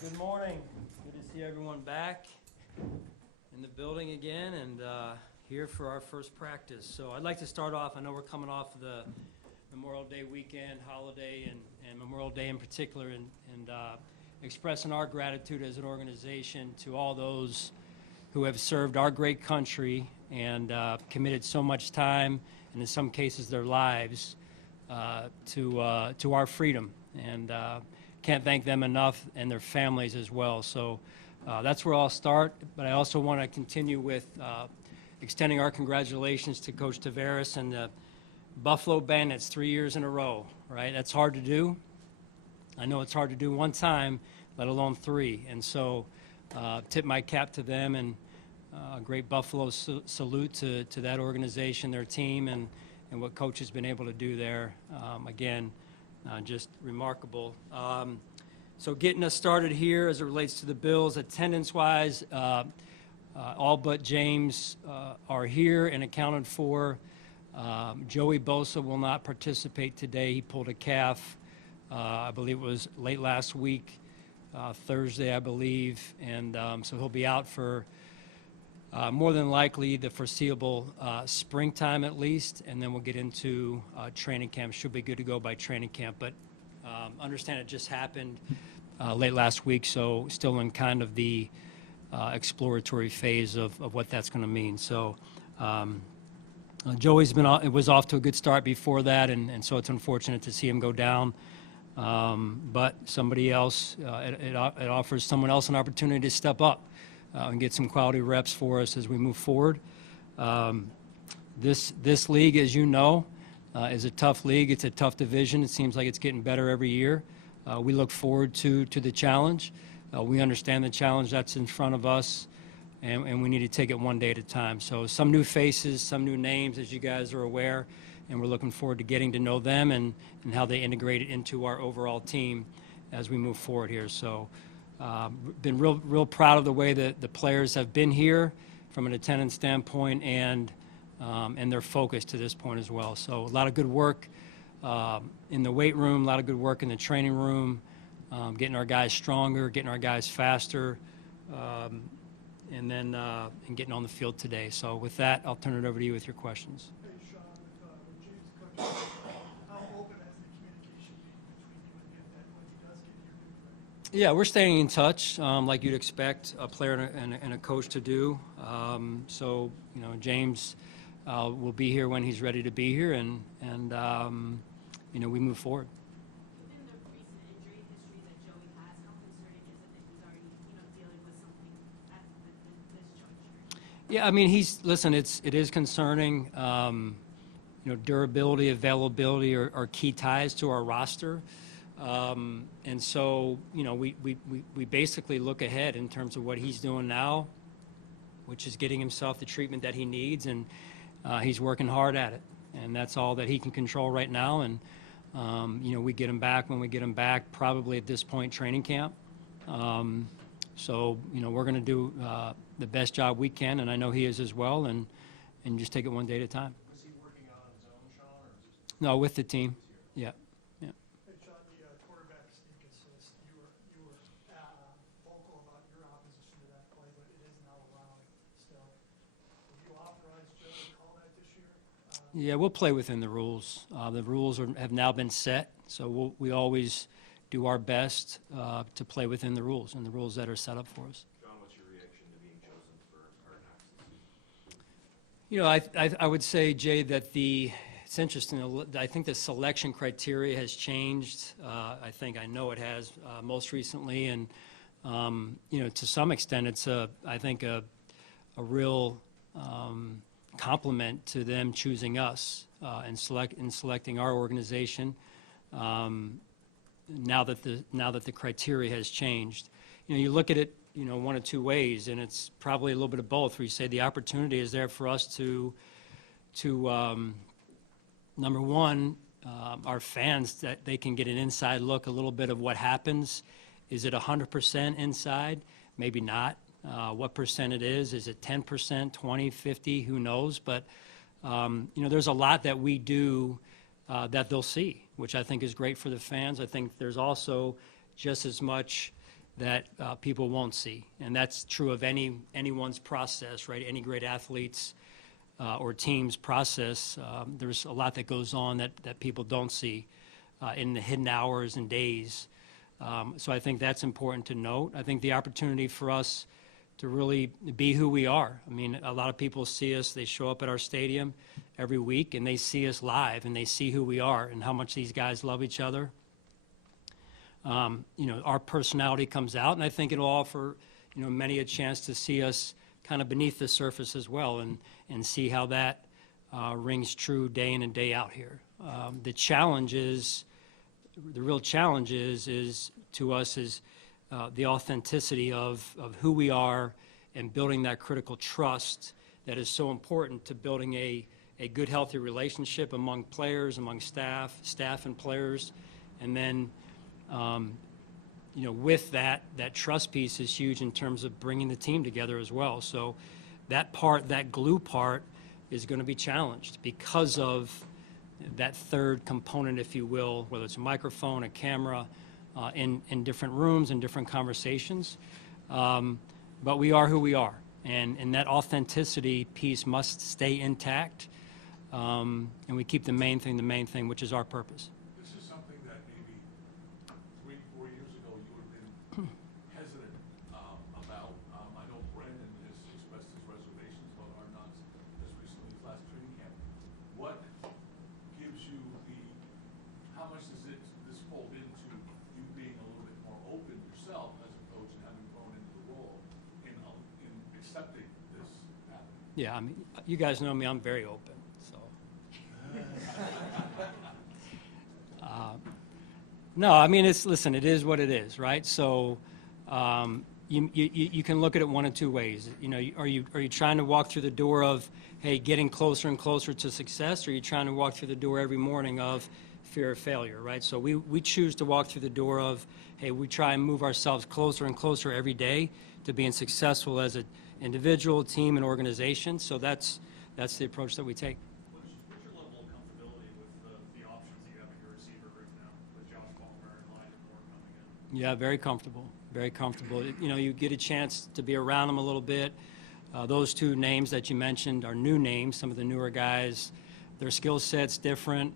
Good morning. Good to see everyone back in the building again and here for our first practice. So I'd like to start off, I know we're coming off of the Memorial Day weekend, holiday, and Memorial Day in particular, and expressing our gratitude as an organization to all those who have served our great country and committed so much time, and in some cases their lives, to our freedom. And can't thank them enough, and their families as well. So that's where I'll start, but I also want to continue with extending our congratulations to Coach Tavares and the Buffalo Bandits 3 years in a row, right? That's hard to do. I know it's hard to do one time, let alone three. And so tip my cap to them, and a great Buffalo salute to that organization, their team, and what Coach has been able to do there. Again, just remarkable. So getting us started here as it relates to the Bills, attendance-wise, all but James are here and accounted for. Joey Bosa will not participate today. He pulled a calf, I believe it was late last week, Thursday, I believe, and so he'll be out for more than likely the foreseeable springtime at least, and then we'll get into training camp. Should be good to go by training camp, but understand it just happened late last week, so still in kind of the exploratory phase of what that's going to mean. So Joey's was off to a good start before that, and so it's unfortunate to see him go down. But somebody else, it offers someone else an opportunity to step up and get some quality reps for us as we move forward. This league, as you know, is a tough league. It's a tough division. It seems like it's getting better every year. We look forward to the challenge. We understand the challenge that's in front of us, and we need to take it one day at a time. So some new faces, some new names, as you guys are aware, and we're looking forward to getting to know them and how they integrate it into our overall team as we move forward here. So been real proud of the way that the players have been here from an attendance standpoint and their focus to this point as well. So a lot of good work in the weight room, a lot of good work in the training room, getting our guys stronger, getting our guys faster, and then and getting on the field today. So with that, I'll turn it over to you with your questions. Hey, Sean, with James coaching, how open has the communication been between you and him that when he does get here, good for him? Yeah, we're staying in touch, like you'd expect a player and a coach to do. So, you know, James will be here when he's ready to be here, and you know, we move forward. Given the recent injury history that Joey has, how concerning is it that he's already, dealing with something at this juncture? Yeah, I mean, listen, it is concerning. You know, durability, availability are key ties to our roster. And so, you know, we basically look ahead in terms of what he's doing now, which is getting himself the treatment that he needs, and he's working hard at it. And that's all that he can control right now. And, you know, we get him back when we get him back, probably at this point, training camp. So, you know, we're going to do the best job we can, and I know he is as well, and just take it one day at a time. Was he working out on his own, Sean, or is it No, with the team. Yeah. Hey, Sean, the quarterback sneak assist, you were vocal about your opposition to that play, but it is now around still. Will you authorize Joe to call that this year? Yeah, we'll play within the rules. The rules have now been set, so we always do our best to play within the rules and the rules that are set up for us. John, what's your reaction to being chosen for Hard Knocks? You know, I would say, Jay, that it's interesting. I think the selection criteria has changed. I know it has most recently, and you know, to some extent, it's I think a real compliment to them choosing us and selecting our organization. Now that the criteria has changed, you know, you look at it, you know, one of two ways, and it's probably a little bit of both. Where you say the opportunity is there for us to number one, our fans, that they can get an inside look, a little bit of what happens. Is it 100% inside? Maybe not. What percent it is? Is it 10%, 20, 50? Who knows? But you know, there's a lot that we do that they'll see, which I think is great for the fans. I think there's also just as much that people won't see. And that's true of anyone's process, right? Any great athletes or team's process. There's a lot that goes on that people don't see in the hidden hours and days. So I think that's important to note. I think the opportunity for us to really be who we are. I mean, a lot of people see us, they show up at our stadium every week, and they see us live, and they see who we are and how much these guys love each other. Our personality comes out, and I think it'll offer, many a chance to see us kind of beneath the surface as well, and see how that rings true day in and day out here. The real challenge is to us is the authenticity of who we are and building that critical trust that is so important to building a good, healthy relationship among players, among staff and players. And then, with that trust piece is huge in terms of bringing the team together as well. So that glue part is going to be challenged because of that third component, if you will, whether it's a microphone, a camera, in different rooms and different conversations. But we are who we are, and that authenticity piece must stay intact, and we keep the main thing, which is our purpose. This is something that maybe 3-4 years ago you would have been hesitant about. I know Brandon has expressed his reservations about Arnott's as recently as last training camp. What gives you how much does this fold into you being a little bit more open yourself as a coach and having grown into the role in accepting this happening? Yeah, I mean, you guys know me, I'm very open, so. No, I mean, listen, it is what it is, right? So you can look at it one of two ways. Are you trying to walk through the door of, hey, getting closer and closer to success, or are you trying to walk through the door every morning of fear of failure, right? So we choose to walk through the door of, hey, we try and move ourselves closer and closer every day to being successful as an individual, team, and organization. So that's the approach that we take. What's your level of comfortability with the options that you have at your receiver right now, with Josh Palmer and Elijah Moore coming in? Yeah, very comfortable, very comfortable. You get a chance to be around them a little bit. Those two names that you mentioned are new names, some of the newer guys. Their skill set's different.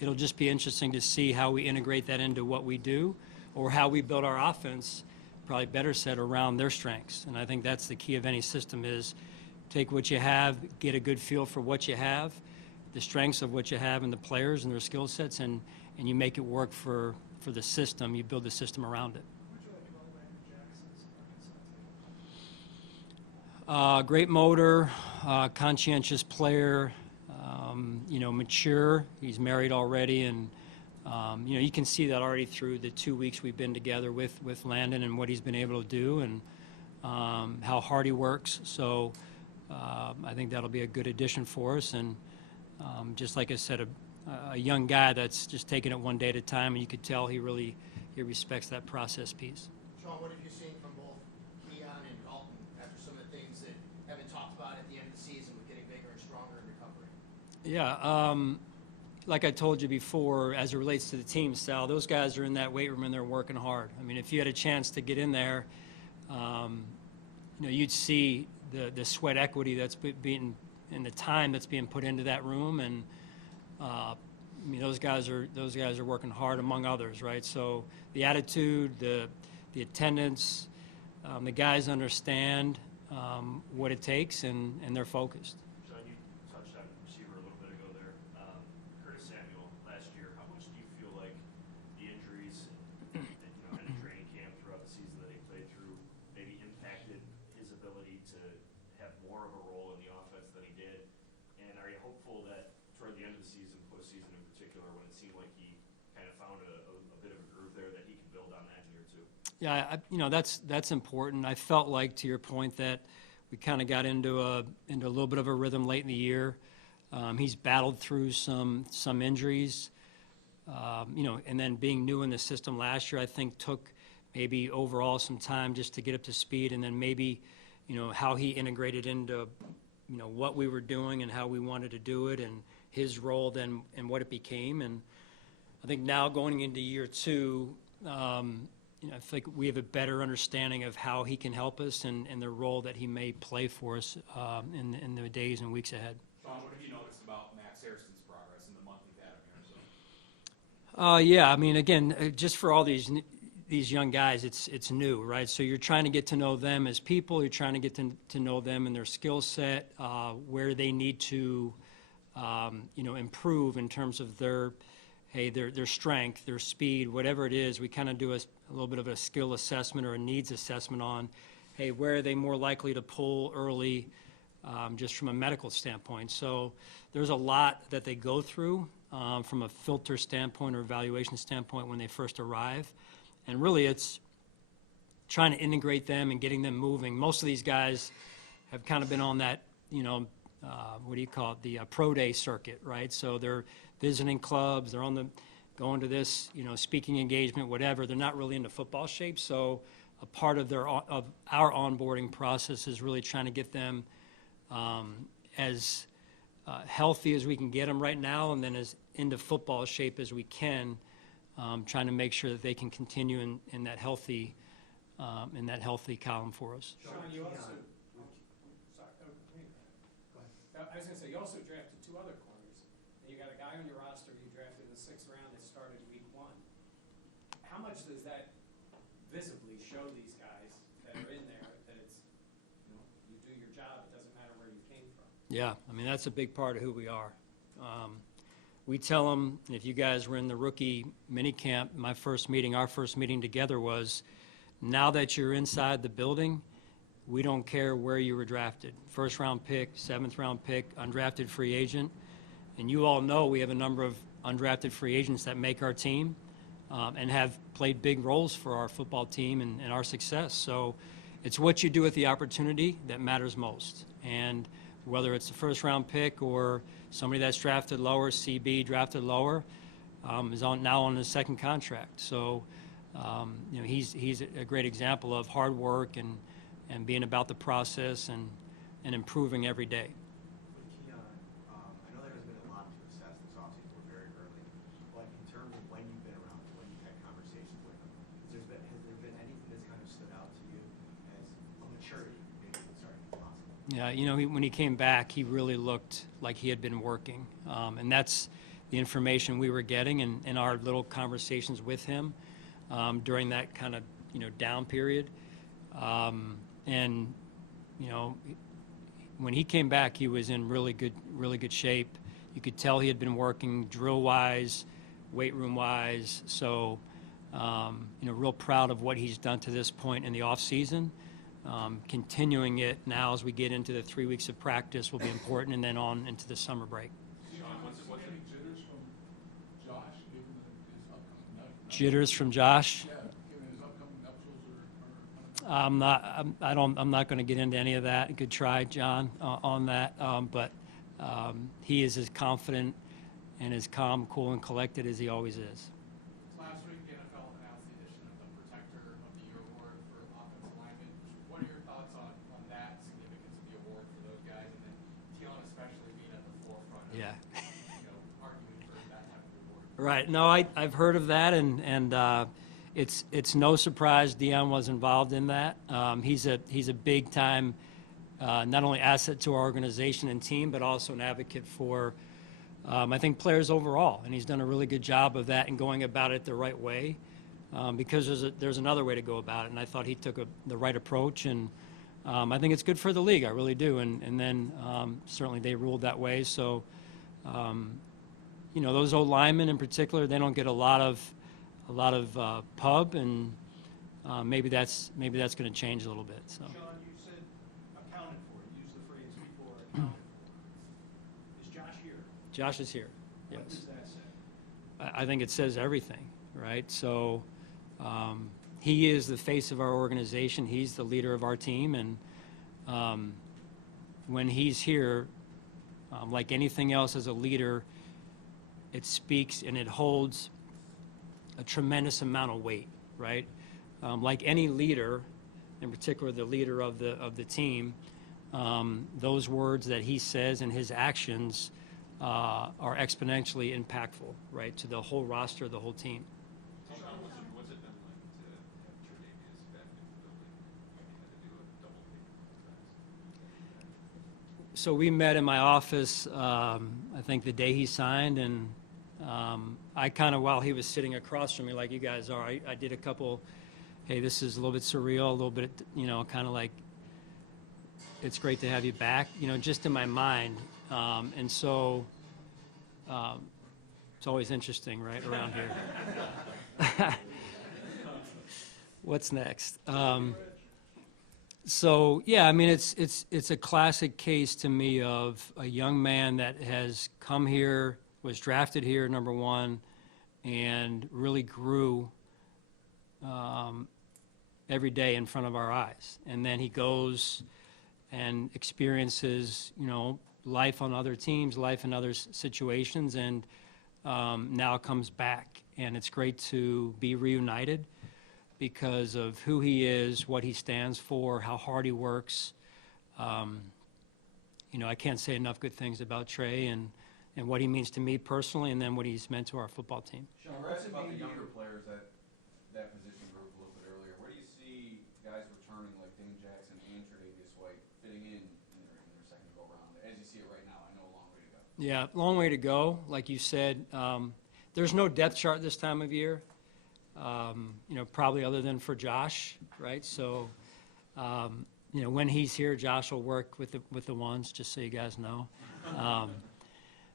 It'll just be interesting to see how we integrate that into what we do, or how we build our offense, probably better said, around their strengths. And I think that's the key of any system is take what you have, get a good feel for what you have, the strengths of what you have in the players and their skill sets, and you make it work for the system. You build the system around it. What do you like about Landon Jackson's Arkansas team? Great motor, conscientious player, mature. He's married already, and you can see that already through the 2 weeks we've been together with Landon and what he's been able to do, and how hard he works. So I think that'll be a good addition for us. And just like I said, a young guy that's just taking it one day at a time, and you could tell he respects that process piece. Sean, what have you seen from both Leon and Dalton after some of the things that have been talked about at the end of the season with getting bigger and stronger in recovery? Yeah, like I told you before, as it relates to the team, Sal, those guys are in that weight room and they're working hard. I mean, if you had a chance to get in there, you'd see the sweat equity that's being and the time that's being put into that room, and those guys are working hard, among others, right? So the attitude, the attendance, the guys understand what it takes, and they're focused. Sean, you touched on receiver a little bit ago there. Curtis Samuel, last year, how much do you feel like the injuries and in training camp throughout the season that he played through maybe impacted his ability to have more of a role in the offense than he did? And are you hopeful that toward the end of the season, postseason in particular, when it seemed like he kind of found a bit of a groove there, that he can build on that in year two? Yeah, that's important. I felt like, to your point, that we kind of got into a little bit of a rhythm late in the year. He's battled through some injuries, and then being new in the system last year, I think took maybe overall some time just to get up to speed, and then maybe, how he integrated into, what we were doing and how we wanted to do it, and his role then and what it became. And I think now going into year two, I think we have a better understanding of how he can help us and the role that he may play for us in the days and weeks ahead. Sean, what have you noticed about Max Harrison's progress in the month you've had him here? So, Yeah, I mean, again, just for all these young guys, it's new, right? So you're trying to get to know them as people. You're trying to get to know them and their skill set, where they need to, improve in terms of their strength, their speed, whatever it is. We kind of do a little bit of a skill assessment or a needs assessment on, hey, where are they more likely to pull early, just from a medical standpoint. So there's a lot that they go through from a filter standpoint or evaluation standpoint when they first arrive. And really it's trying to integrate them and getting them moving. Most of these guys have kind of been on that, the pro day circuit, right? So they're visiting clubs, they're going to this, speaking engagement, whatever. They're not really into football shape. So a part of our onboarding process is really trying to get them as healthy as we can get them right now, and then as into football shape as we can, trying to make sure that they can continue in that healthy column for us. Sean, you also, sorry, I was going to say, you also drafted 2 other corners. And you got a guy on your roster you drafted in the 6th round that started week 1. How much does that visibly show these guys that are in there that it's, you do your job, it doesn't matter where you came from? Yeah, I mean, that's a big part of who we are. We tell them, if you guys were in the rookie mini camp, our first meeting together was, now that you're inside the building, we don't care where you were drafted. 1st round pick, 7th round pick, undrafted free agent. And you all know we have a number of undrafted free agents that make our team and have played big roles for our football team and our success. So it's what you do with the opportunity that matters most. And whether it's a 1st round pick or somebody that's drafted lower, CB drafted lower, is now on his 2nd contract. So he's a great example of hard work and being about the process and improving every day. Keon, I know there has been a lot to assess this offseason. We're very early, but in terms of when you've been around, when you've had conversations with him, has there been anything that's kind of stood out to you as a maturity, maybe starting to be possible? Yeah, when he came back, he really looked like he had been working, and that's the information we were getting in our little conversations with him during that kind of down period. And when he came back, he was in really good shape. You could tell he had been working drill-wise, weight room-wise. So, real proud of what he's done to this point in the off season. Continuing it now as we get into the 3 weeks of practice will be important, and then on into the summer break. Sean, what's any jitters from Josh, given his upcoming Jitters from Josh? Yeah, given his upcoming nuptials I'm not going to get into any of that. Good try, John, on that. But he is as confident and as calm, cool, and collected as he always is. Last week, the NFL announced the addition of the Protector of the Year award for offensive linemen. What are your thoughts on that significance of the award for those guys, and then Dion especially being at the forefront of arguing for that type of award? Right. No, I've heard of that, and it's no surprise Dion was involved in that. He's a big time, not only asset to our organization and team, but also an advocate for, I think, players overall. And he's done a really good job of that and going about it the right way, because there's another way to go about it. And I thought he took the right approach, and I think it's good for the league. I really do. And then certainly they ruled that way. So, those old linemen in particular, they don't get a lot of pub, and maybe that's going to change a little bit. So. Sean, you said accounted for. You used the phrase before, accounted for. Is Josh here? Josh is here, yes. What does that say? I think it says everything, right? So he is the face of our organization. He's the leader of our team, and when he's here, like anything else as a leader, it speaks and it holds a tremendous amount of weight, right? Like any leader, in particular the leader of the team, those words that he says and his actions are exponentially impactful, right, to the whole roster, the whole team. Sean, what's it been like to have so we met in my office, I think the day he signed, and I kind of, while he was sitting across from me like you guys are, I did a couple, hey, this is a little bit surreal, a little bit, kind of like, it's great to have you back, just in my mind. And so it's always interesting, right, around here. What's next? So yeah, I mean, it's a classic case to me of a young man that has come here, was drafted here, number one, and really grew every day in front of our eyes. And then he goes and experiences, life on other teams, life in other situations, and now comes back. And it's great to be reunited because of who he is, what he stands for, how hard he works. I can't say enough good things about Trey and what he means to me personally, and then what he's meant to our football team. Sean, we're asking about the younger players at that position group a little bit earlier. Where do you see guys returning like Dane Jackson and Tre'Davious White fitting in their second go-round? As you see it right now, I know a long way to go. Yeah, long way to go. Like you said, there's no depth chart this time of year. Probably other than for Josh, right? So, when he's here, Josh will work with the ones, just so you guys know.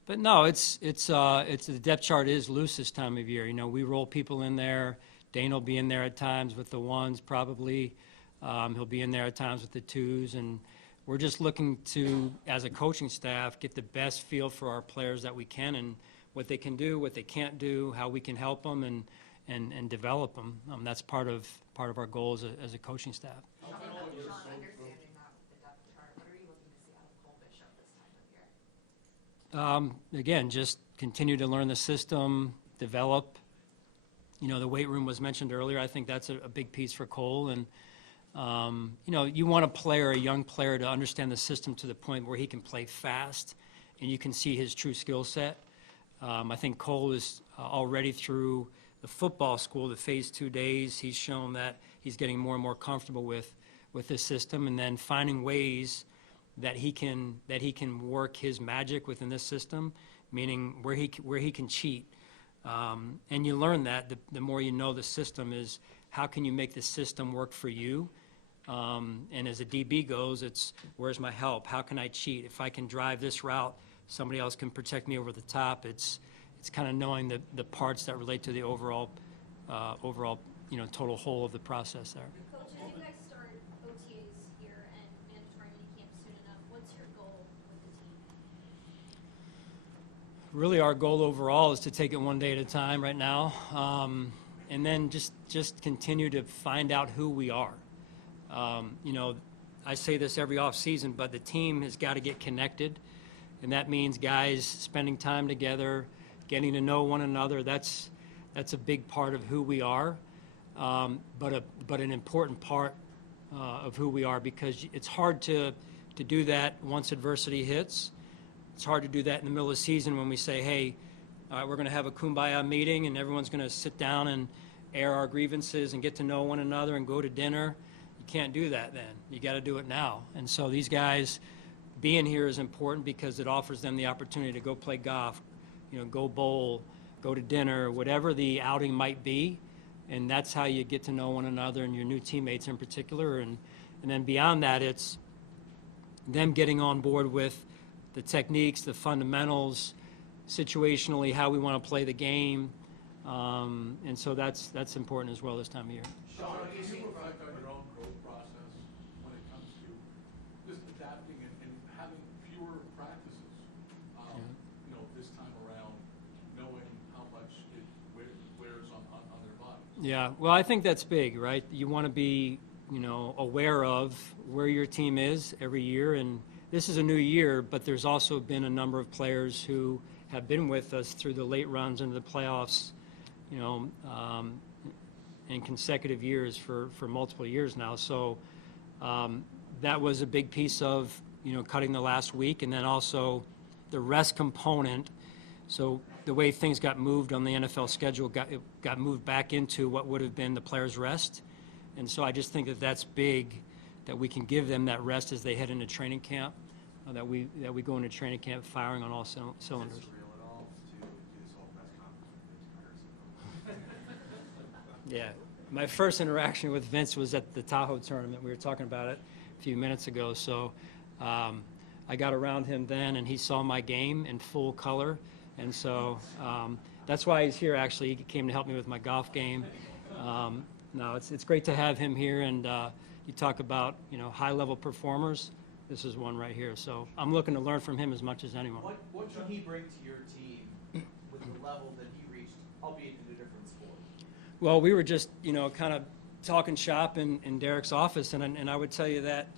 But no, it's the depth chart is loose this time of year. We roll people in there. Dane will be in there at times with the ones, probably. He'll be in there at times with the twos, and we're just looking to, as a coaching staff, get the best feel for our players that we can and what they can do, what they can't do, how we can help them and develop them. That's part of our goal as a coaching staff. Sean, understanding that with the depth chart, what are you looking to see out of Cole Bishop this time of year? Again, just continue to learn the system, develop. The weight room was mentioned earlier. I think that's a big piece for Cole. And, you want a young player to understand the system to the point where he can play fast and you can see his true skill set. I think Cole is already through the football school, the phase 2 days. He's shown that he's getting more and more comfortable with this system, and then finding ways that he can work his magic within this system, meaning where he can cheat. And you learn that the more you know the system is how can you make the system work for you. And as a DB goes, it's where's my help? How can I cheat? If I can drive this route, somebody else can protect me over the top. It's kind of knowing the parts that relate to the overall total whole of the process there. Coach, as you guys start OTAs here and mandatory minicamp soon enough, what's your goal with the team? Really, our goal overall is to take it one day at a time right now, and then just continue to find out who we are. I say this every off season, but the team has got to get connected, and that means guys spending time together, getting to know one another. That's a big part of who we are, but an important part of who we are, because it's hard to do that once adversity hits. It's hard to do that in the middle of the season when we say, hey, all right, we're going to have a kumbaya meeting and everyone's going to sit down and air our grievances and get to know one another and go to dinner. You can't do that then. You got to do it now. And so these guys being here is important because it offers them the opportunity to go play golf, go bowl, go to dinner, whatever the outing might be. And that's how you get to know one another and your new teammates in particular. And then beyond that, it's them getting on board with the techniques, the fundamentals, situationally, how we want to play the game. And so that's important as well this time of year. Sean, do you reflect on your own growth process when it comes to just adapting and having fewer practices? This time around, knowing how much it wears on their body. Yeah, well, I think that's big, right? You want to be, aware of where your team is every year, and this is a new year, but there's also been a number of players who have been with us through the late runs into the playoffs, in consecutive years for multiple years now. So that was a big piece of, cutting the last week, and then also the rest component. So the way things got moved on the NFL schedule got moved back into what would have been the players' rest. And so I just think that that's big, that we can give them that rest as they head into training camp. that we go into training camp firing on all cylinders. Is it surreal at all to do this whole press conference with Vince Carson? Yeah, my first interaction with Vince was at the Tahoe tournament. We were talking about it a few minutes ago. So I got around him then, and he saw my game in full color. And so that's why he's here, actually. He came to help me with my golf game. No, it's great to have him here. And you talk about, high-level performers. This is one right here. So I'm looking to learn from him as much as anyone. What can he bring to your team with the level that he reached, albeit in a different sport? Well, we were just, kind of talking shop in Derek's office, and I would tell you that,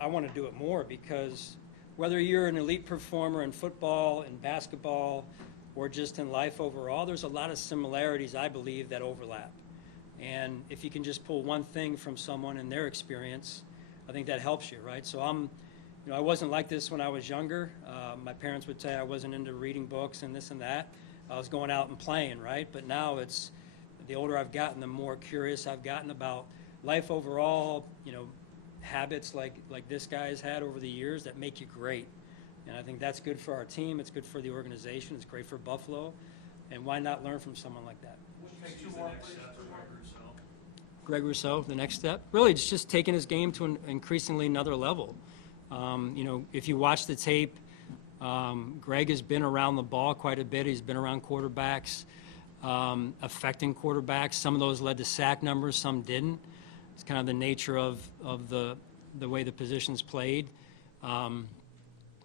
I want to do it more, because whether you're an elite performer in football, in basketball, or just in life overall, there's a lot of similarities, I believe, that overlap. And if you can just pull one thing from someone and their experience, I think that helps you, right? So I wasn't like this when I was younger. My parents would say I wasn't into reading books and this and that. I was going out and playing, right? But now it's, the older I've gotten, the more curious I've gotten about life overall, habits like this guy has had over the years that make you great. And I think that's good for our team. It's good for the organization. It's great for Buffalo. And why not learn from someone like that? What do you see as the next step for Rousseau? Greg Rousseau, the next step? Really, it's just taking his game to an increasingly another level. If you watch the tape, Greg has been around the ball quite a bit. He's been around quarterbacks, affecting quarterbacks. Some of those led to sack numbers, some didn't. It's kind of the nature of the way the position's played.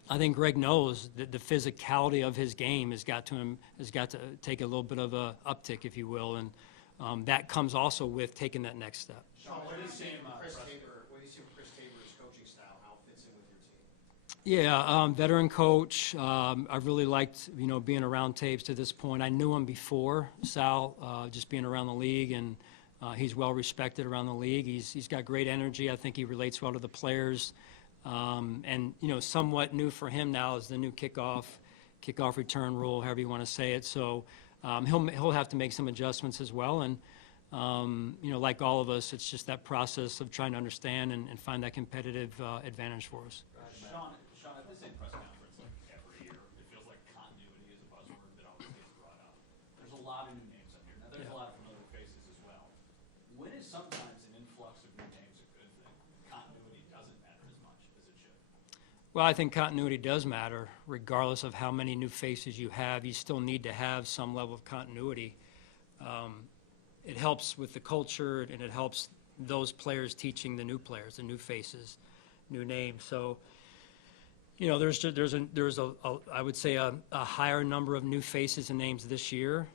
I think Greg knows that the physicality of his game has got to take a little bit of a uptick, if you will, and that comes also with taking that next step. Sean, what do you see from Chris Tabor's coaching style? How it fits in with your team? Yeah, veteran coach. I've really liked, being around tapes to this point. I knew him before Sal, just being around the league, and he's well respected around the league. He's got great energy. I think he relates well to the players. And somewhat new for him now is the new kickoff return rule, however you want to say it. So he'll have to make some adjustments as well. And like all of us, it's just that process of trying to understand and find that competitive advantage for us. Sean, at the same press conference, like every year, it feels like continuity is a buzzword that always gets brought up. There's a lot of new names up here. Now, there's a lot of familiar faces as well. When is sometimes an influx of new names a good thing? Continuity doesn't matter as much as it should. Well, I think continuity does matter. Regardless of how many new faces you have, you still need to have some level of continuity. It helps with the culture, and it helps those players teaching the new players, the new faces, new names. So, there's I would say a higher number of new faces and names this year,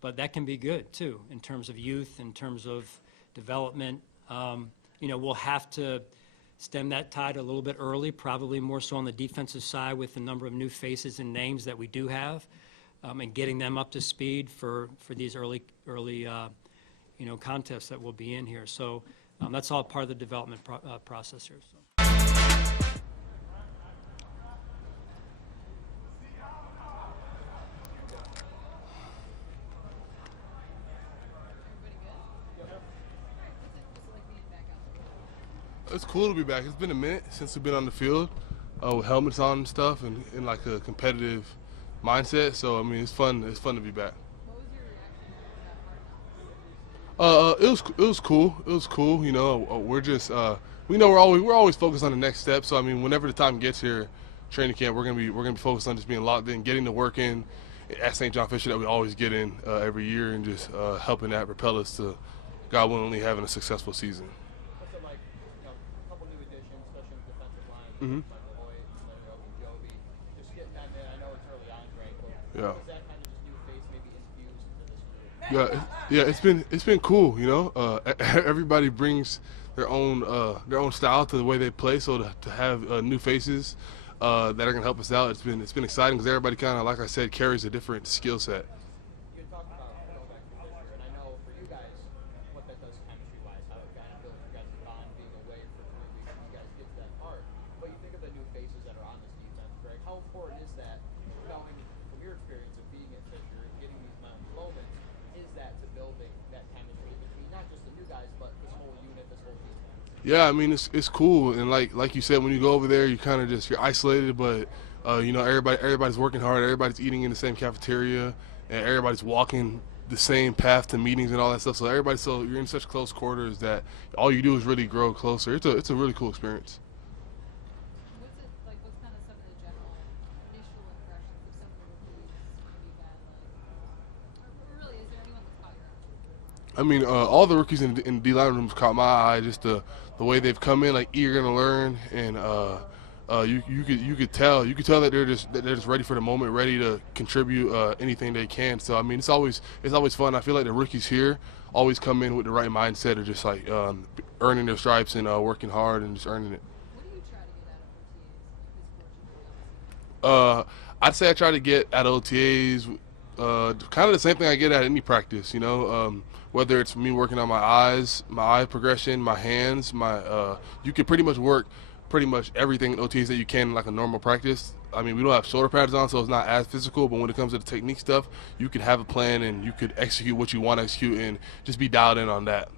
but that can be good too in terms of youth, in terms of development. We'll have to stem that tide a little bit early, probably more so on the defensive side with the number of new faces and names that we do have, and getting them up to speed for these early contests that will be in here. So that's all part of the development process here. So. It's cool to be back. It's been a minute since we've been on the field with helmets on and stuff, and in like a competitive mindset. So it's fun. It's fun to be back. What was your reaction to that part? It was cool. It was cool. We're just we're always focused on the next step. So whenever the time gets here, training camp, we're gonna be focused on just being locked in, getting the work in at St. John Fisher that we always get in every year, and just helping that propel us to, God willingly, having a successful season. What's it like, a couple new additions, especially in the defensive line, Mm-hmm. like Lloyd, and Joby, just getting them in. I know it's early on, Greg, but Yeah. was that kind of just new face maybe infused into this group? Yeah, it's been cool. Everybody brings their own style to the way they play. So to have new faces that are gonna help us out, it's been exciting because everybody kind of, like I said, carries a different skill set. You had talked about going back to Fisher, and I know for you guys what that does chemistry-wise, how it kind of builds you guys' bond, being away for 3 weeks, and you guys get to that part. But you think of the new faces that are on this defense, Greg. How important is that, knowing from your experience of being at Fisher and getting these moments, is that to building that chemistry between not just the new guys, but this whole unit, this whole team? Yeah, I mean it's cool, and like you said, when you go over there, you kind of you're isolated, but you know everybody's working hard, everybody's eating in the same cafeteria, and everybody's walking the same path to meetings and all that stuff. So you're in such close quarters that all you do is really grow closer. It's a really cool experience. What's it like? What's kind of some of the general initial impressions of some of the rookies maybe that or really is there anyone that's caught your eye? I mean, all the rookies in the D line rooms caught my eye. Just the way they've come in, like eager to learn, and you could tell that they're just ready for the moment, ready to contribute anything they can. So I mean, it's always fun. I feel like the rookies here always come in with the right mindset of just like earning their stripes and working hard and just earning it. What do you try to get out of OTAs? I'd say I try to get at OTAs kind of the same thing I get at any practice, you know, whether it's me working on my eyes, my eye progression, my hands, you can pretty much work pretty much everything in OTAs that you can in like a normal practice. I mean, we don't have shoulder pads on, so it's not as physical, but when it comes to the technique stuff, you could have a plan and you could execute what you want to execute and just be dialed in on that.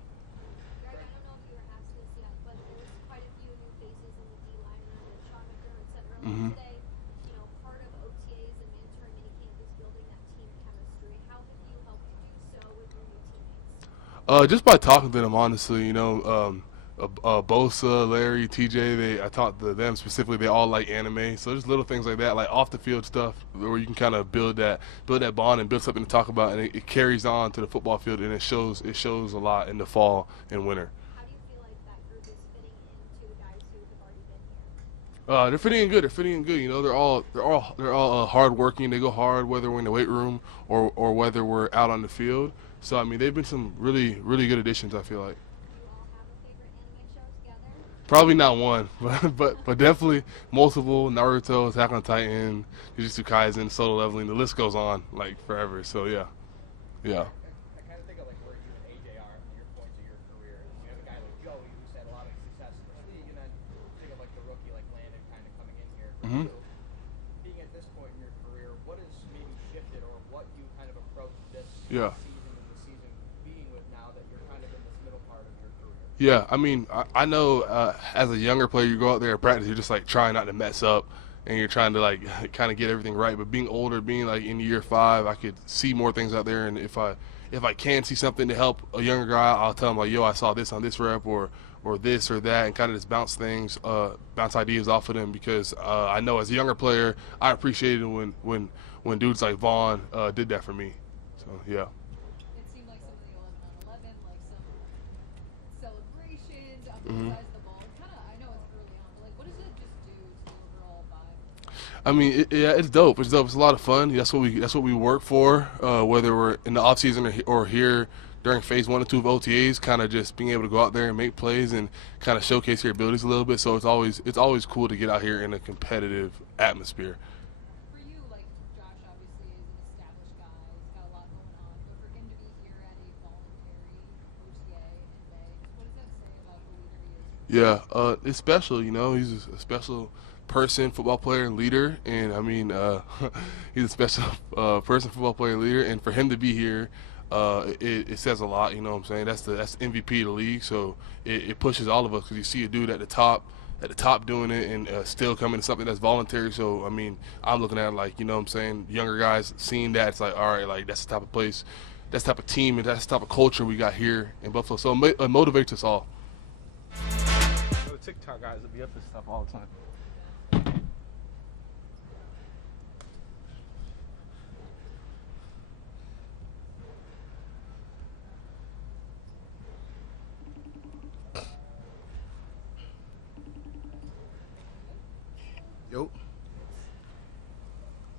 Greg, I don't know if you were asked this yet, but there was quite a few new faces in the D-line room, and Sean McDermott said earlier today, you know, part of OTAs and mandatory minicamp is building that team chemistry. How have you helped do so with your new teammates? Just by talking to them, honestly, you know, Bosa, Larry, TJ, I talked to them specifically. They all like anime, so just little things like that, like off the field stuff, where you can kind of build that bond and build something to talk about, and it carries on to the football field, and it shows a lot in the fall and winter. How do you feel like that group is fitting into the guys who have already been here? They're fitting in good. They're fitting in good. You know, they're all hard working. They go hard whether we're in the weight room or whether we're out on the field. So I mean, they've been some really good additions, I feel like. Do you all have a favorite anime show together? Probably not one, but definitely multiple. Naruto, Attack on Titan, Jujutsu Kaisen, Solo Leveling. The list goes on like forever. So yeah. I kind of think of like where you and AJ are in your points of your career. You have a guy like Joey who's had a lot of success in this league, and then think of like the rookie like Landon kind of coming in here. For you, being at this point in your career, what has maybe shifted, or what you kind of approach this Yeah. season and the season being with now that you're kind of in this middle part of your career? Yeah, I mean, I know as a younger player, you go out there and practice, you're just like trying not to mess up, and you're trying to like kind of get everything right. But being older, being like in year 5, I could see more things out there, and if I can see something to help a younger guy, I'll tell him like, yo, I saw this on this rep or this or that, and kind of just bounce ideas off of them, because I know as a younger player, I appreciated when dudes like Vaughn did that for me. So yeah. It seemed like some of the 11-on-11, like some celebrations on both sides of the ball. I know it's early on, but like, what does it just do to the overall vibe? I mean, it's dope. It's dope. It's a lot of fun. That's what we work for. Whether we're in the off season or here during phase 1 and 2 of OTAs, kind of just being able to go out there and make plays and kind of showcase your abilities a little bit. So it's always cool to get out here in a competitive atmosphere. For you, like Josh obviously is an established guy, he's got a lot going on, but for him to be here at a voluntary OTA in May, what does that say about the leader he is? Yeah, it's special. You know, he's a special person, football player, and leader. And I mean, he's a special person, football player, and leader. And for him to be here, it says a lot. You know what I'm saying? That's MVP of the league. So it pushes all of us, because you see a dude at the top doing it, and still coming to something that's voluntary. So I mean, I'm looking at it like, you know what I'm saying, younger guys seeing that, it's like, all right, like that's the type of place, that's the type of team, and that's the type of culture we got here in Buffalo. So it motivates us all. The TikTok guys will be up this stuff all the time. Yo.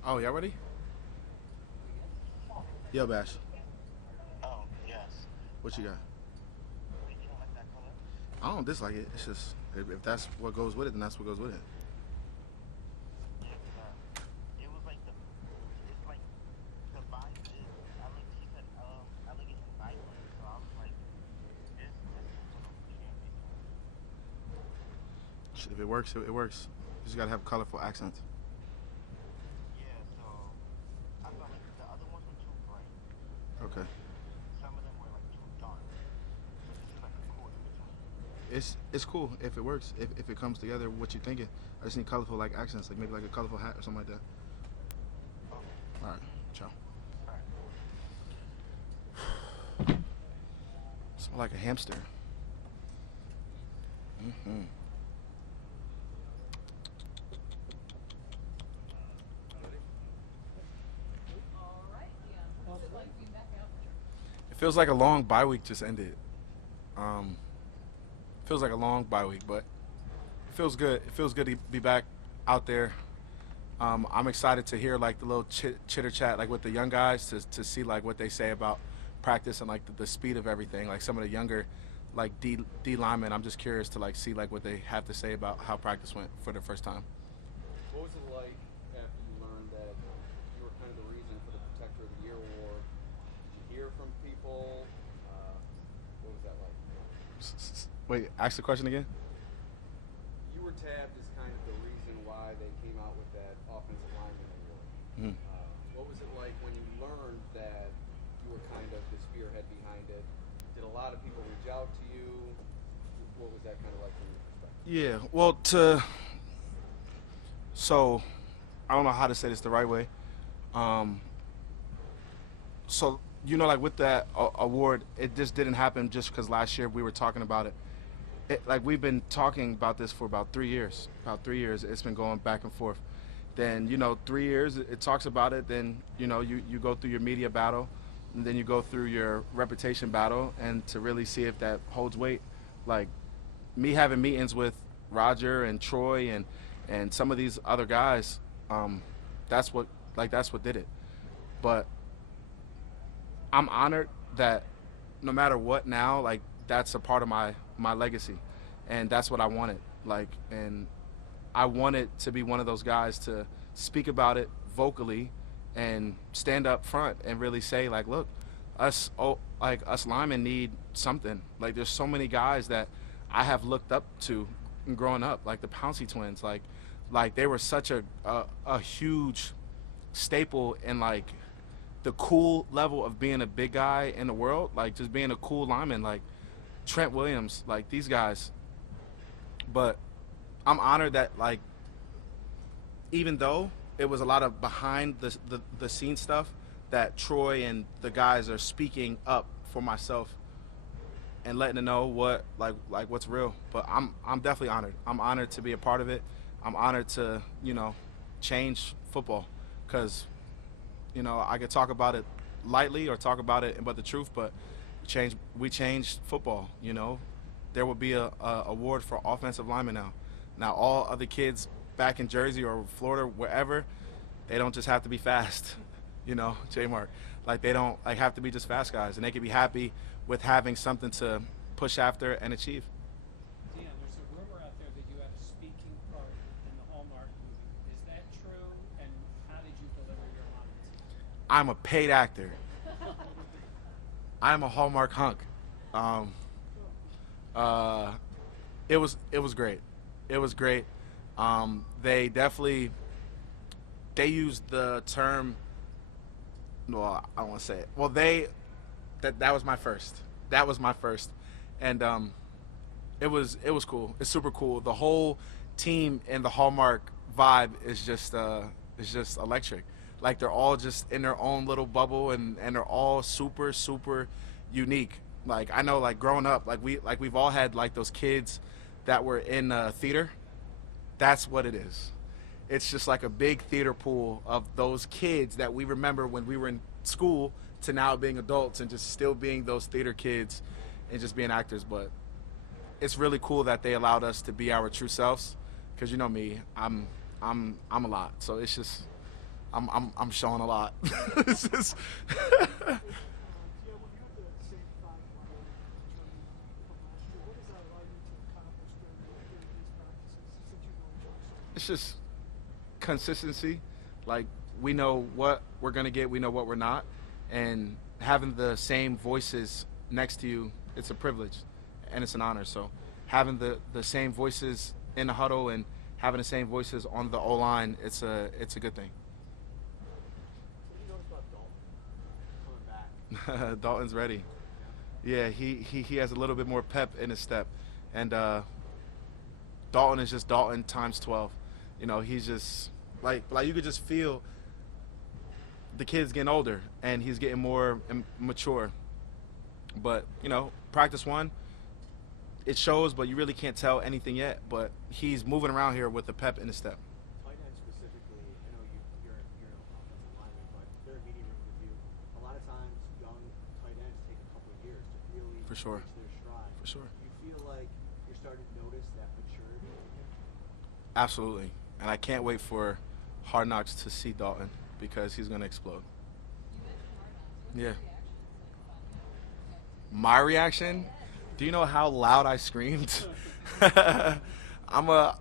Oh, y'all ready? Yo, Bash. Oh, yes. What you got? You don't like that color? I don't dislike it. It's just, if that's what goes with it, then that's what goes with it. Yeah, it was like it's like the vibe is, he said, allegation vibrant, so I was like, this is sort of basically. If it works, it works. You just gotta have colorful accents. Yeah, so I felt like the other ones were too bright. Okay. Some of them were like too dark. So this is like a cool in between. it's cool if it works, if it comes together. What you thinking? I just need colorful like accents, like maybe like a colorful hat or something like that. All right, ciao. Smell like a hamster. Mm-hmm. It feels like a long bye week just ended. Feels like a long bye week, but it feels good. It feels good to be back out there. I'm excited to hear like the little chitter chat like with the young guys to see like what they say about practice and like the speed of everything. Like some of the younger like D linemen, I'm just curious to like see like what they have to say about how practice went for the first time. What was it like after you learned that you were kind of the reason for the Protector of the Year award? Did you hear from people? What was that like? Wait, ask the question again. You were tabbed as kind of the reason why they came out with that offensive lineman award. Mm-hmm. What was it like when you learned that you were kind of the spearhead behind it? Did a lot of people reach out to you? What was that kind of like from your perspective? Yeah, well, so I don't know how to say this the right way. So, you know, like with that award, it just didn't happen just because last year we were talking about it. Like we've been talking about this for about 3 years. About 3 years, it's been going back and forth. Then, 3 years, it talks about it. Then, you go through your media battle, and then you go through your reputation battle, and to really see if that holds weight. Like me having meetings with Roger and Troy and some of these other guys, that's what did it. But I'm honored that no matter what now, like that's a part of my legacy, and that's what I wanted. Like, and I wanted to be one of those guys to speak about it vocally and stand up front and really say, like, look, us linemen need something. Like, there's so many guys that I have looked up to growing up, like the Pouncey twins. Like they were such a huge staple in like the cool level of being a big guy in the world, like just being a cool lineman, like Trent Williams, like these guys. But I'm honored that, like, even though it was a lot of behind the scenes stuff, that Troy and the guys are speaking up for myself and letting them know what what's real. But I'm definitely honored. I'm honored to be a part of it. I'm honored to change football, because I could talk about it lightly or talk about it but the truth, but we changed football. There will be a award for offensive linemen now. Now all other kids back in Jersey or Florida, wherever, they don't just have to be fast, J-Mark. Like they don't have to be just fast guys, and they can be happy with having something to push after and achieve. Dion, there's a rumor out there that you had a speaking part in the Hallmark movie. Is that true? And how did you deliver your lines? I'm a paid actor. I'm a Hallmark hunk. It was great. It was great. They used the term. Well, I don't want to say it. Well, that was my first. That was my first, and it was cool. It's super cool. The whole team and the Hallmark vibe is just electric. Like they're all just in their own little bubble, and they're all super unique. Like I know, like growing up, we've all had like those kids that were in theater. That's what it is. It's just like a big theater pool of those kids that we remember when we were in school to now being adults and just still being those theater kids and just being actors. But it's really cool that they allowed us to be our true selves, because me, I'm a lot. So it's just I'm showing a lot. It's just it's just consistency. Like we know what we're gonna get, we know what we're not, and having the same voices next to you, it's a privilege and it's an honor. So having the same voices in the huddle and having the same voices on the O-line, it's a good thing. Dalton's ready. Yeah, he has a little bit more pep in his step. And Dalton is just Dalton times 12. You know, he's just like you could just feel the kid's getting older and he's getting more mature. But, you know, practice one, it shows, but you really can't tell anything yet. But he's moving around here with a pep in his step. Tight end specifically, I know you're an offensive lineman, but they're immediate with you. A lot of times, young tight ends take a couple of years to really For sure. reach their stride. For sure. Do you feel like you're starting to notice that maturity in him? Absolutely. And I can't wait for Hard Knocks to see Dalton because he's going to explode. Yeah. My reaction? Do you know how loud I screamed? I'm a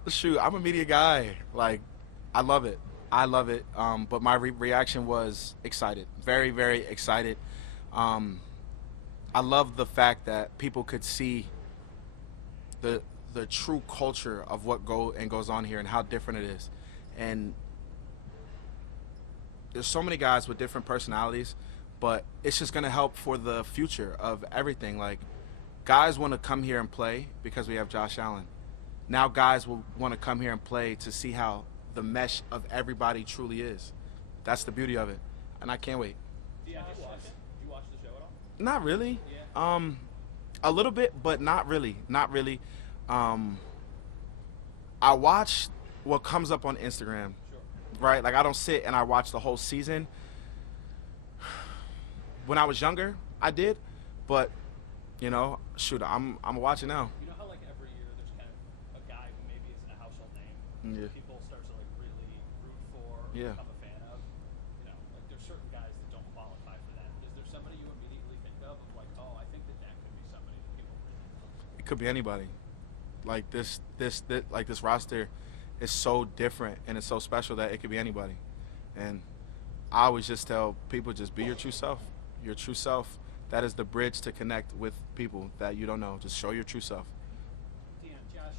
media guy. Like, I love it. But my reaction was excited. Very, very excited. I love the fact that people could see the true culture of what goes on here and how different it is. And there's so many guys with different personalities, but it's just going to help for the future of everything. Like, guys want to come here and play because we have Josh Allen. Now guys will want to come here and play to see how the mesh of everybody truly is. That's the beauty of it, and I can't wait. Do you watch the show at all? Not really. Yeah. A little bit, but not really. Not really. I watch what comes up on Instagram. Sure. Right? Like, I don't sit and I watch the whole season. When I was younger, I did, but you know, shoot, I'm watching now. You know how like every year there's kind of a guy who maybe isn't a household name, Yeah. people start to like really root for, or Yeah. become a fan of. You know, like there's certain guys that don't qualify for that. Is there somebody you immediately think of like, oh, I think that could be somebody that people really love? It could be anybody. Like this roster is so different and it's so special that it could be anybody. And I always just tell people, just be your true self. Your true self. That is the bridge to connect with people that you don't know. Just show your true self. Dion, Josh,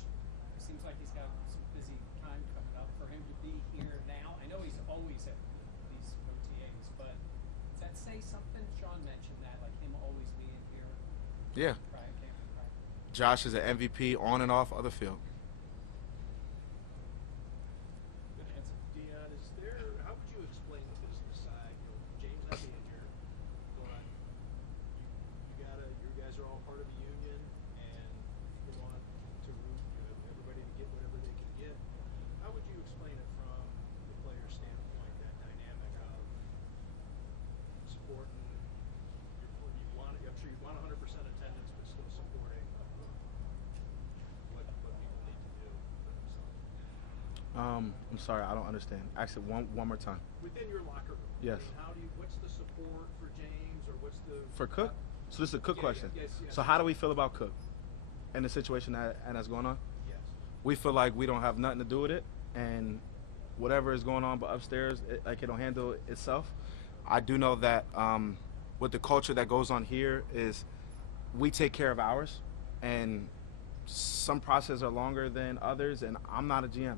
seems like he's got some busy time coming up for him to be here now. I know he's always at these OTAs, but does that say something? Sean mentioned that, like him always being here. Yeah. Right. Josh is an MVP on and off of the field. Good answer. Dion, how would you explain the business side? You know, James not being here, but you guys are all part of a union, and you want to root everybody to get whatever they can get. How would you explain it from the player standpoint, that dynamic of supporting? I'm sure you want 100% attendance, but still supporting what people need to do for themselves. I'm sorry, I don't understand. Actually, one more time. Within your locker room. Yes. I mean, what's the support for James, or what's the For Cook? So this is a Cook Yeah, question. yes. So how do we feel about Cook and the situation that's going on? Yes. We feel like we don't have nothing to do with it, and whatever is going on but upstairs, it'll handle itself. I do know that with the culture that goes on here is we take care of ours, and some processes are longer than others, and I'm not a GM.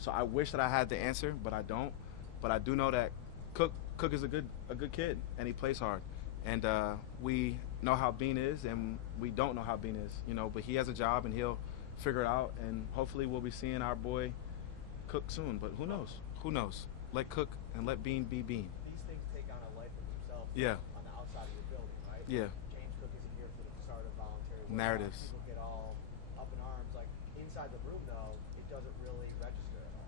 So I wish that I had the answer, but I don't. But I do know that Cook is a good kid, and he plays hard. And we know how Bean is, and we don't know how Bean is, you know. But he has a job, and he'll figure it out. And hopefully, we'll be seeing our boy Cook soon. But who knows? Who knows? Let Cook and let Bean be Bean. These things take on a life of themselves. Yeah. On the outside of your building, right? Yeah. James Cook isn't here for the start of voluntary work. Narratives. People get all up in arms. Like inside the room, though, it doesn't really register at all.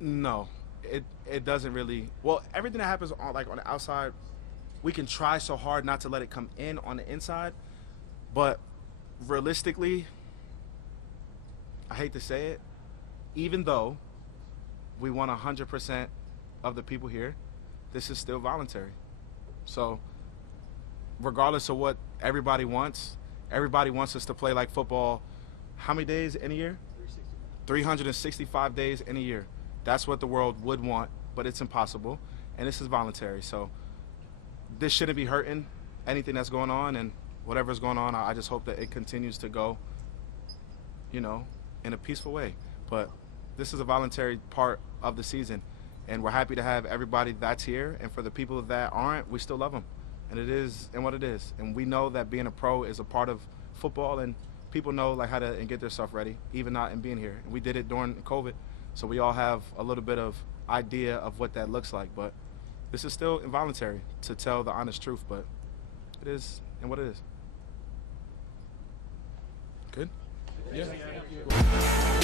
No, it doesn't really. Well, everything that happens on the outside, we can try so hard not to let it come in on the inside, but realistically, I hate to say it, even though we want 100% of the people here, this is still voluntary. So regardless of what everybody wants us to play like football. How many days in a year? 365 days in a year. That's what the world would want, but it's impossible, and this is voluntary. So this shouldn't be hurting anything that's going on, and whatever's going on, I just hope that it continues to go, you know, in a peaceful way. But this is a voluntary part of the season, and we're happy to have everybody that's here, and for the people that aren't, we still love them. And it is and what it is. And we know that being a pro is a part of football, and people know like how to and get their stuff ready, even not in being here. And we did it during COVID, so we all have a little bit of idea of what that looks like. But this is still involuntary, to tell the honest truth, but it is and what it is. Good? Yeah.